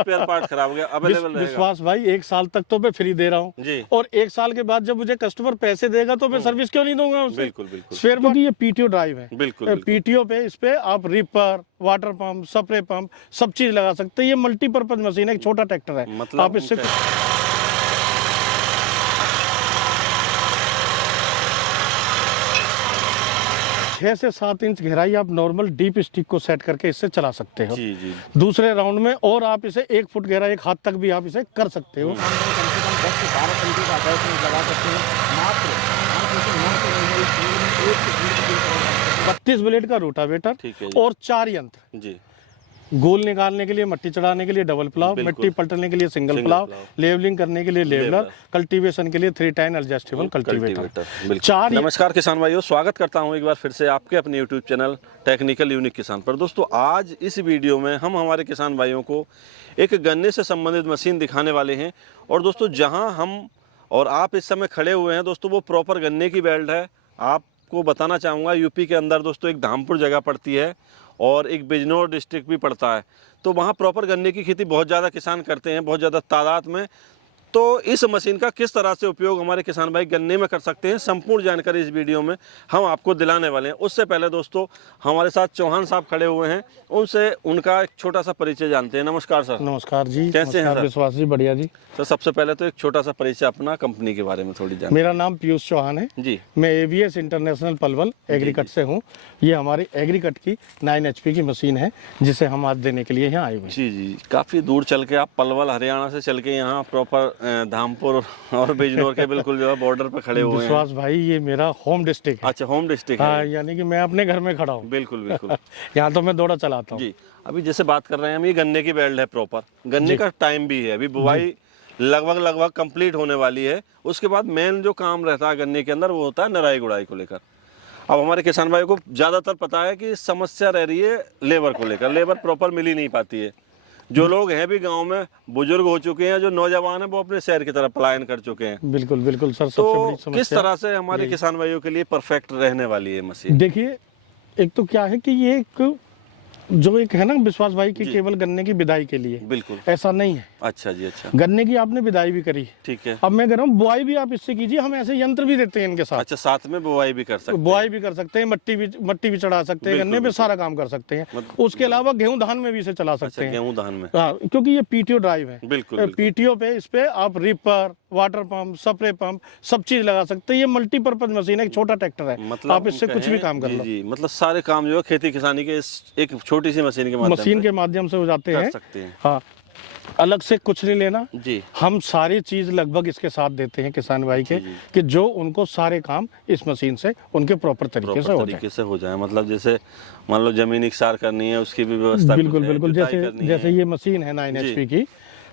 Spare part खराब हो गया अवेलेबल रहेगा। विश्वास भाई 1 साल तक तो मैं फ्री दे रहा हूँ जी। और 1 साल के बाद जब मुझे कस्टमर पैसे देगा तो मैं सर्विस क्यों नहीं दूंगा उसे। बिल्कुल बिल्कुल स्पेयर पार्ट ये पीटीओ ड्राइव है। बिल्कुल पीटीओ पे इस पे आप ripper, water pump, spray pump सब चीज लगा सकते हैं। ये मल्टीपर्पज मशीन है, एक छोटा ट्रैक्टर है। मतलब आप इससे 6 से 7 इंच गहराई आप नॉर्मल डीप स्टिक को सेट करके इससे चला सकते हो। जी जी। दूसरे राउंड में और आप इसे 1 फुट गहरा 1 हाथ तक भी आप इसे कर सकते हो। कम से कम 10 से 12 घंटे का बैच लगा सकते हैं मात्र 32 ब्लेड का रोटावेटर ठीक है और 4 यंत्र जी। गोल निकालने के लिए, मट्टी चढ़ाने के लिए डबल प्लाव, मिट्टी पलटने के लिए सिंगल प्लाव, लेवलिंग करने के लिए लेवलर, कल्टीवेशन के लिए 310 एडजस्टेबल कल्टीवेटर। 4 नमस्कार किसान भाइयों, स्वागत करता हूं एक बार फिर से आपके अपने यूट्यूब चैनल टेक्निकल यूनिक किसान पर। दोस्तों आज इस वीडियो में हम हमारे किसान भाइयों को एक गन्ने से संबंधित मशीन दिखाने वाले हैं। और दोस्तों जहां हम और आप इस समय खड़े हुए हैं दोस्तों वो प्रॉपर गन्ने की बेल्ट है। आपको बताना चाहूँगा यूपी के अंदर दोस्तों एक धामपुर जगह पड़ती है और एक बिजनौर डिस्ट्रिक्ट भी पड़ता है। तो वहाँ प्रॉपर गन्ने की खेती बहुत ज़्यादा किसान करते हैं, बहुत ज़्यादा तादाद में। तो इस मशीन का किस तरह से उपयोग हमारे किसान भाई गन्ने में कर सकते हैं, संपूर्ण जानकारी इस वीडियो में हम आपको दिलाने वाले हैं। उससे पहले दोस्तों हमारे साथ चौहान साहब खड़े हुए हैं, उनसे उनका एक छोटा सा परिचय जानते हैं। नमस्कार सर। नमस्कार जी। कैसे हैं सर? विश्वास जी बढ़िया जी। सर सबसे पहले तो एक छोटा सा परिचय अपना कंपनी के बारे में थोड़ी जानकारी। मेरा नाम पीयूष चौहान है जी। मैं एवीएस इंटरनेशनल पलवल एग्रीकट से हूँ। ये हमारी एग्रीकट की 9 HP की मशीन है जिसे हम आज देने के लिए यहाँ आए हुए हैं। जी जी। काफ़ी दूर चल के आप पलवल हरियाणा से चल के यहाँ प्रॉपर धामपुर और बिजनौर के बिल्कुल जो है बॉर्डर पे खड़े हुए हैं। विश्वास भाई ये मेरा होम डिस्ट्रिक्ट है। अच्छा होम डिस्ट्रिक्ट हाँ, है। यानी कि मैं अपने घर में खड़ा हूँ। बिल्कुल बिल्कुल। यहाँ तो मैं दौड़ा चलाता हूँ जी। अभी जैसे बात कर रहे हैं हम, ये गन्ने की बेल्ट है प्रॉपर, गन्ने का टाइम भी है, अभी बुवाई लगभग कंप्लीट होने वाली है। उसके बाद मेन जो काम रहता है गन्ने के अंदर वो होता है नराई गुड़ाई को लेकर। अब हमारे किसान भाई को ज़्यादातर पता है कि समस्या रह रही है लेबर को लेकर, लेबर प्रॉपर मिल ही नहीं पाती है। जो लोग हैं भी गांव में बुजुर्ग हो चुके हैं, जो नौजवान हैं वो अपने शहर की तरफ पलायन कर चुके हैं। बिल्कुल बिल्कुल सर। सबसे तो बड़ी समस्या किस तरह से हमारे किसान भाइयों के लिए परफेक्ट रहने वाली है मशीन? देखिए, एक तो क्या है कि ये एक जो एक है ना विश्वास भाई की केवल गन्ने की बिदाई के लिए, बिल्कुल ऐसा नहीं है। अच्छा जी। अच्छा गन्ने की आपने बिदाई भी करी, ठीक है। अब मैं कह रहा हूँ बुआई भी आप इससे कीजिए। हम ऐसे यंत्र भी देते हैं इनके साथ। अच्छा साथ में बुवाई भी कर सकते हैं। बुआई भी कर सकते हैं, मट्टी भी चढ़ा सकते हैं, गन्ने पे सारा काम कर सकते हैं। उसके अलावा गेहूं धान में भी इसे चला सकते हैं। गेहूं धान में हाँ, क्योंकि ये पीटीओ ड्राइव है। बिल्कुल पीटीओ पे इस पे आप ripper, water pump, spray pump सब चीज लगा सकते हैं। ये मल्टीपर्पज मशीन है, एक छोटा ट्रैक्टर है। मतलब आप इससे कुछ भी काम कर लो। जी, मतलब सारे काम जो है खेती किसानी के इस एक छोटी सी मशीन के माध्यम से हो जाते कर हैं। सकते हैं। हाँ, अलग से कुछ नहीं लेना जी। हम सारी चीज लगभग इसके साथ देते हैं किसान भाई के, कि जो उनको सारे काम इस मशीन से उनके प्रॉपर तरीके से हो जाए। मतलब जैसे मान लो जमीन इकसार करनी है उसकी भी व्यवस्था। बिल्कुल बिल्कुल। जैसे ये मशीन है 9 HP की।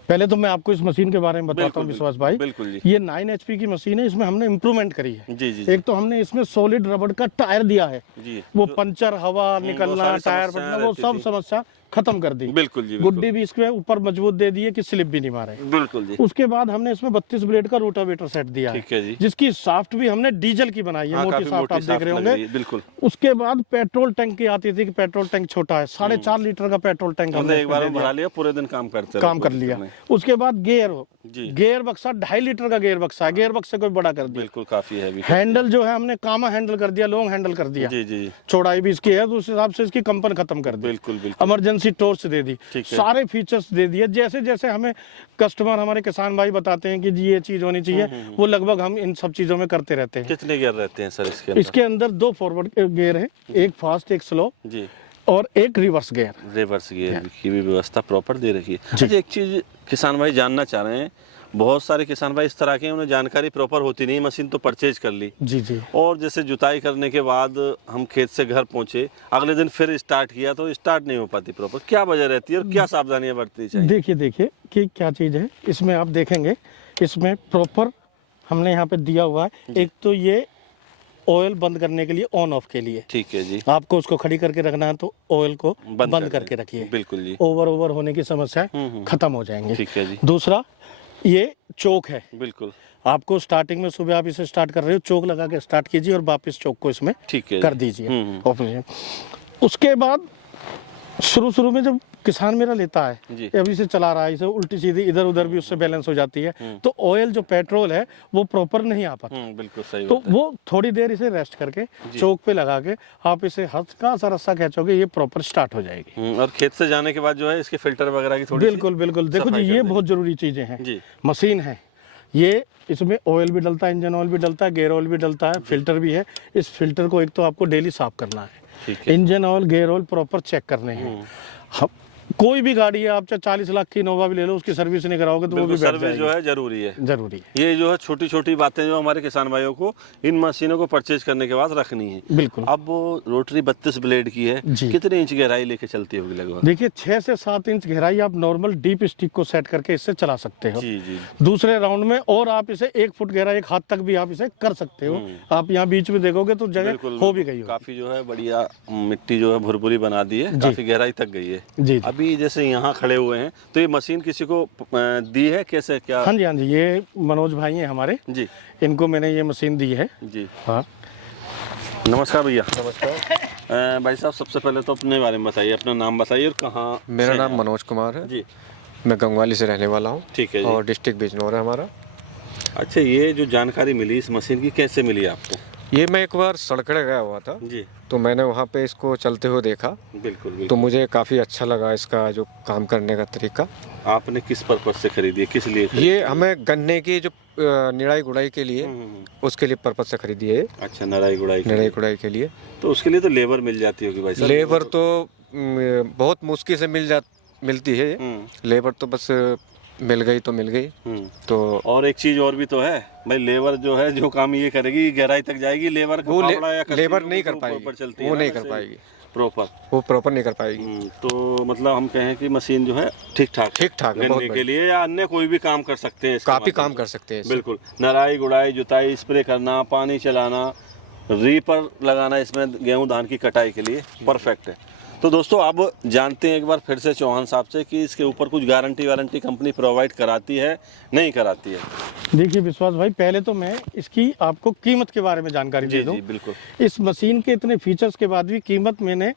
पहले तो मैं आपको इस मशीन के बारे में बताता हूँ विश्वास भाई। बिल्कुल जी। ये 9 HP की मशीन है, इसमें हमने इम्प्रूवमेंट करी है। जी जी। एक तो हमने इसमें सॉलिड रबड़ का टायर दिया है जी। वो पंचर, हवा निकलना, टायर फटना, वो सब समस्या खत्म कर दी। बिल्कुल जी। गुड्डी भी इसके ऊपर मजबूत दे दी है कि स्लिप भी नहीं मारे। बिल्कुल जी। उसके बाद हमने इसमें 32 ब्लेड का रोटावेटर सेट दिया है, ठीक है जी। जिसकी शाफ्ट भी हमने डीजल की बनाई है। मोटी शाफ्ट आप देख रहे होंगे। बिल्कुल। उसके बाद पेट्रोल टैंक की आती थी कि पेट्रोल टैंक छोटा है, 4.5 लीटर का पेट्रोल टैंक हमने एक बार में भरा लिया, पूरे दिन काम कर लिया। उसके बाद गेयर बक्सा 2.5 लीटर का गेयर बक्सा है, गेयर बक्से को बड़ा कर दिया। बिल्कुल काफी है। हैंडल जो है हमने कामा हैंडल कर दिया, लॉन्ग हैंडल कर दिया। जी जी। चौड़ाई भी इसकी है तो उस हिसाब से इसकी कंपन खत्म कर दी। बिल्कुल बिल्कुल। इमरजेंसी टॉर्च दे दी, सारे फीचर्स दे दिए। जैसे जैसे हमें कस्टमर हमारे किसान भाई बताते हैं कि जी ये चीज होनी चाहिए, वो लगभग हम इन सब चीजों में करते रहते हैं। कितने गियर रहते हैं सर इसके अंदर? इसके अंदर 2 फॉरवर्ड गियर है, एक फास्ट एक स्लो जी, और एक रिवर्स गियर। रिवर्स गियर की भी व्यवस्था प्रॉपर दे रखी है। अच्छा एक चीज किसान भाई जानना चाह रहे हैं, बहुत सारे किसान भाई इस तरह के उन्हें जानकारी प्रॉपर होती नहीं, मशीन तो परचेज कर ली जी जी, और जैसे जुताई करने के बाद हम खेत से घर पहुंचे, अगले दिन फिर स्टार्ट किया तो स्टार्ट नहीं हो पाती प्रॉपर। क्या वजह रहती है और क्या सावधानियां बरतनी चाहिए? देखिए कि क्या चीज है इसमें, आप देखेंगे इसमें प्रॉपर हमने यहाँ पे दिया हुआ है। एक तो ये ऑयल बंद करने के लिए, ऑन ऑफ के लिए, ठीक है जी। आपको उसको खड़ी करके रखना है तो ऑयल को बंद करके रखिए। बिल्कुल जी। ओवर होने की समस्या खत्म हो जाएंगे। ठीक है जी। दूसरा ये चोक है, बिल्कुल आपको स्टार्टिंग में सुबह आप इसे स्टार्ट कर रहे हो, चोक लगा के स्टार्ट कीजिए और वापस चोक को इसमें ठीक है कर दीजिए। उसके बाद शुरू में जब किसान मेरा लेता है, जी। अभी से चला रहा है, इसे उल्टी सीधी इधर उधर भी उससे बैलेंस हो जाती है, तो ऑयल जो पेट्रोल है वो प्रॉपर नहीं आ पाता। बिल्कुल सही तो बात है। वो थोड़ी देर इसे रेस्ट करके चौक पे लगा के आप इसे हल्का सा रस्सा खींचोगे, ये प्रॉपर स्टार्ट हो जाएगी। और खेत से जाने के बाद जो है इसके फिल्टर वगैरह की थोड़ी बिल्कुल बिल्कुल, देखो जी ये बहुत जरूरी चीजें हैं। जी। मशीन है ये, इसमें ऑयल भी डलता है, इंजन ऑयल भी डलता है, गेयर ऑयल भी डलता है, फिल्टर भी है। इस फिल्टर को एक तो आपको डेली साफ करना है, ठीक है। Engine oil gear oil proper check करने हैं। कोई भी गाड़ी है, आप चाहे 40 लाख की इनोवा भी ले लो, उसकी सर्विस नहीं कराओगे तो वो भी बैठ सर्विस जाएगी। जो है जरूरी है, जरूरी है। ये जो है छोटी छोटी बातें जो हमारे किसान भाइयों को इन मशीनों को परचेज करने के बाद रखनी है। बिल्कुल। अब वो रोटरी 32 ब्लेड की है, जी। कितने इंच गहराई लेके चलती होगी लगभग? देखिए 6 से 7 इंच गहराई आप नॉर्मल डीप स्टिक को सेट करके इससे चला सकते हो। जी जी। दूसरे राउंड में और आप इसे 1 फुट गहराई, 1 हाथ तक भी आप इसे कर सकते हो। आप यहाँ बीच में देखोगे तो जगह हो भी गई हो, काफी जो है बढ़िया मिट्टी जो है भुरभुरी बना दी है, काफी गहराई तक गई है। जी। अभी जैसे यहाँ खड़े हुए हैं तो ये मशीन किसी को दी है, कैसे क्या? हाँ जी हाँ जी, ये मनोज भाई हैं हमारे, जी इनको मैंने ये मशीन दी है। जी। हाँ नमस्कार भैया। नमस्कार। भाई साहब सबसे पहले तो अपने बारे में बताइए, अपना नाम बताइए और कहाँ? मेरा नाम मनोज कुमार है जी। मैं गंगवाली से रहने वाला हूँ। ठीक है जी। और डिस्ट्रिक्ट बिजनौर है हमारा। अच्छा, ये जो जानकारी मिली इस मशीन की कैसे मिली आपको? ये मैं एक बार सड़कड़े गया हुआ था, जी। तो मैंने वहाँ पे इसको चलते हुए देखा, बिल्कुल बिल्कुल। तो मुझे काफ़ी अच्छा लगा इसका जो काम करने का तरीका। आपने किस पर्पज से खरीदी है, किस लिए खरीदी? ये हमें गन्ने की जो निराई गुड़ाई के लिए, उसके लिए पर्पज से खरीदी है। अच्छा, नराई गुड़ाई के निराई लिए। गुड़ाई के लिए तो उसके लिए तो लेबर मिल जाती होगी भाई साहब? लेबर तो बहुत मुश्किल से मिलती है। लेबर तो बस मिल गई तो मिल गई। तो और एक चीज और भी तो है भाई, लेबर जो है जो काम ये करेगी गहराई तक जाएगी, लेबर वो लेबर नहीं कर पाएगी, वो नहीं कर पाएगी प्रॉपर, वो प्रॉपर नहीं कर पाएगी। तो मतलब हम कहें कि मशीन जो है ठीक ठाक है बहुत गन्ने के लिए या अन्य कोई भी काम कर सकते हैं, काफी काम कर सकते हैं। बिल्कुल। नराई गुड़ाई, जुताई, स्प्रे करना, पानी चलाना, रीपर लगाना इसमें गेहूं धान की कटाई के लिए परफेक्ट है। तो दोस्तों अब जानते हैं एक बार फिर से चौहान साहब से कि इसके ऊपर कुछ गारंटी वारंटी कंपनी प्रोवाइड कराती है, नहीं कराती है? देखिए विश्वास भाई, पहले तो मैं इसकी आपको कीमत के बारे में जानकारी दे दूं। जी बिल्कुल। इस मशीन के इतने फीचर्स के बाद भी कीमत मैंने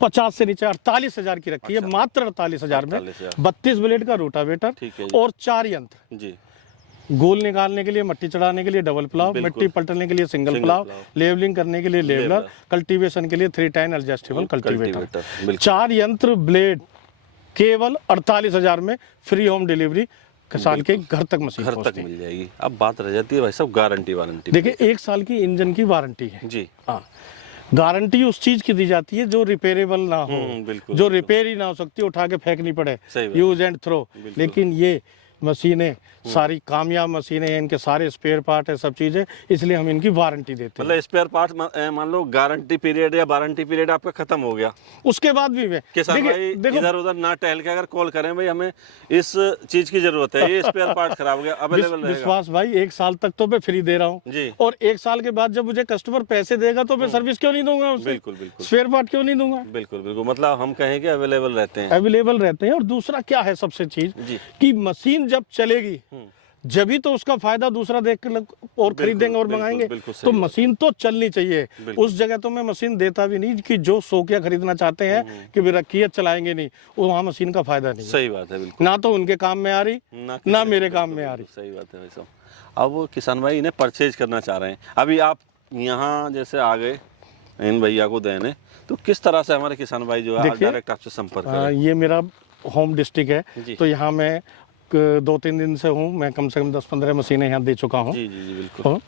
50 से नीचे 48,000 की रखी है, मात्र 48,000 में। 32 ब्लेड का रोटावेटर और 4 यंत्र जी। गोल निकालने के लिए, मट्टी चढ़ाने के लिए डबल प्लाव, मिट्टी पलटने के लिए सिंगल प्लाव, लेवलिंग करने के लिए लेवलर, कल्टीवेशन के लिए 3 टाइन एडजस्टेबल कल्टीवेटर। 4 यंत्र ब्लेड केवल 48,000 में फ्री होम डिलीवरी किसान के घर तक मशीन घर तक मिल जाएगी। अब बात रह जाती है भाई साहब गारंटी वारंटी। देखिए 1 साल की इंजन की वारंटी है जी। हाँ, गारंटी उस चीज की दी जाती है जो रिपेयरेबल ना हो, जो रिपेयर ही ना हो सकती, उठा के फेंकनी पड़े, यूज एंड थ्रो। लेकिन ये मशीनें सारी कामयाब मशीनें हैं, इनके सारे स्पेयर पार्ट है, सब चीजें, इसलिए हम इनकी वारंटी देते हैं। मतलब स्पेयर पार्ट मान लो गारंटी पीरियड या वारंटी पीरियड आपका खत्म हो गया, उसके बाद भी वे किसान भाई इधर उधर ना टहल के अगर कॉल करें भाई हमें इस चीज की जरूरत है, ये स्पेयर पार्ट खराब हो गया, अवेलेबल रहेगा। विश्वास भाई 1 साल तक तो मैं फ्री दे रहा हूँ जी। और 1 साल के बाद जब मुझे कस्टमर पैसे देगा तो मैं सर्विस क्यों नहीं दूंगा उसे? बिल्कुल बिल्कुल। स्पेयर पार्ट क्यों नहीं दूंगा? बिल्कुल बिल्कुल। मतलब हम कहें कि अवेलेबल रहते हैं, अवेलेबल रहते हैं। और दूसरा क्या है सबसे चीज कि मशीन जब चलेगी जब ही तो उसका फायदा दूसरा देख के और खरीदेंगे और मंगाएंगे। तो मशीन तो चलनी चाहिए। उस जगह तो मैं मशीन देता भी नहीं कि जो शौकिया खरीदना चाहते हैं कि भी रखिए चलाएंगे नहीं, वो वहाँ मशीन का फायदा नहीं। सही बात है बिल्कुल। ना तो उनके काम में आ रही ना मेरे काम में आ रही। सही बात है भाई साहब। अब वो किसान भाई इन्हें परचेज करना चाह रहे हैं, अभी आप यहाँ जैसे आ गए इन भैया को देने, तो किस तरह से हमारे किसान भाई जो है डायरेक्ट आपसे संपर्क करें? ये मेरा होम डिस्ट्रिक्ट है, तो यहाँ मैं 2-3 दिन से हूँ, मैं कम से कम 10-15 मशीनें यहाँ दे चुका हूँ। जी जी जी बिल्कुल।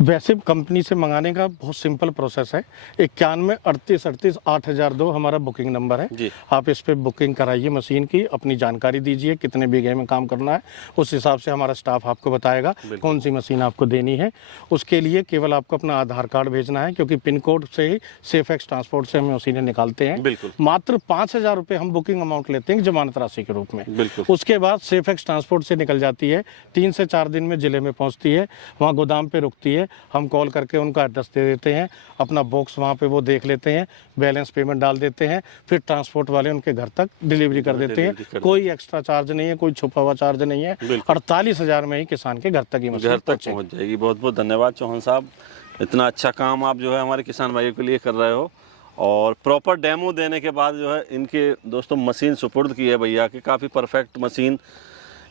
वैसे कंपनी से मंगाने का बहुत सिंपल प्रोसेस है। 91 38 38 8002 हमारा बुकिंग नंबर है जी। आप इस पे बुकिंग कराइए मशीन की, अपनी जानकारी दीजिए कितने बीघे में काम करना है, उस हिसाब से हमारा स्टाफ आपको बताएगा कौन सी मशीन आपको देनी है। उसके लिए केवल आपको अपना आधार कार्ड भेजना है, क्योंकि पिन कोड से ही सेफएक्स ट्रांसपोर्ट से हम मशीनें निकालते हैं। मात्र 5,000 रुपये हम बुकिंग अमाउंट लेते हैं जमानत राशि के रूप में। उसके बाद सेफएक्स ट्रांसपोर्ट से निकल जाती है, 3 से 4 दिन में जिले में पहुँचती है, वहाँ गोदाम पे रुकती है, हम कॉल करके उनका एड्रेस दे देते हैं, अपना बॉक्स वहाँ पे वो देख लेते हैं, बैलेंस पेमेंट डाल देते हैं, फिर ट्रांसपोर्ट वाले उनके घर तक डिलीवरी कर देते हैं। कोई एक्स्ट्रा चार्ज नहीं है, कोई छुपा हुआ चार्ज नहीं है। 48,000 में ही किसान के घर तक ही मशीन पहुँच जाएगी। बहुत बहुत धन्यवाद चौहान साहब, इतना अच्छा काम आप जो है हमारे किसान भाइयों के लिए कर रहे हो। और प्रॉपर डेमो देने के बाद जो है इनके दोस्तों मशीन सुपुर्द की है भैया की, काफ़ी परफेक्ट मशीन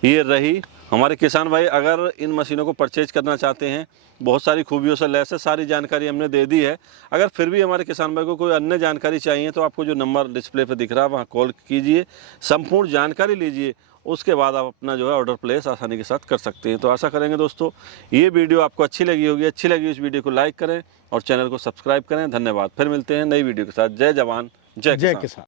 ये रही। हमारे किसान भाई अगर इन मशीनों को परचेज करना चाहते हैं, बहुत सारी खूबियों से लैस है, सारी जानकारी हमने दे दी है। अगर फिर भी हमारे किसान भाई को कोई अन्य जानकारी चाहिए तो आपको जो नंबर डिस्प्ले पे दिख रहा है वहाँ कॉल कीजिए, संपूर्ण जानकारी लीजिए, उसके बाद आप अपना जो है ऑर्डर प्लेस आसानी के साथ कर सकते हैं। तो आशा करेंगे दोस्तों ये वीडियो आपको अच्छी लगी होगी। अच्छी लगी इस वीडियो को लाइक करें और चैनल को सब्सक्राइब करें। धन्यवाद। फिर मिलते हैं नई वीडियो के साथ। जय जवान जय जय किसान। किसान।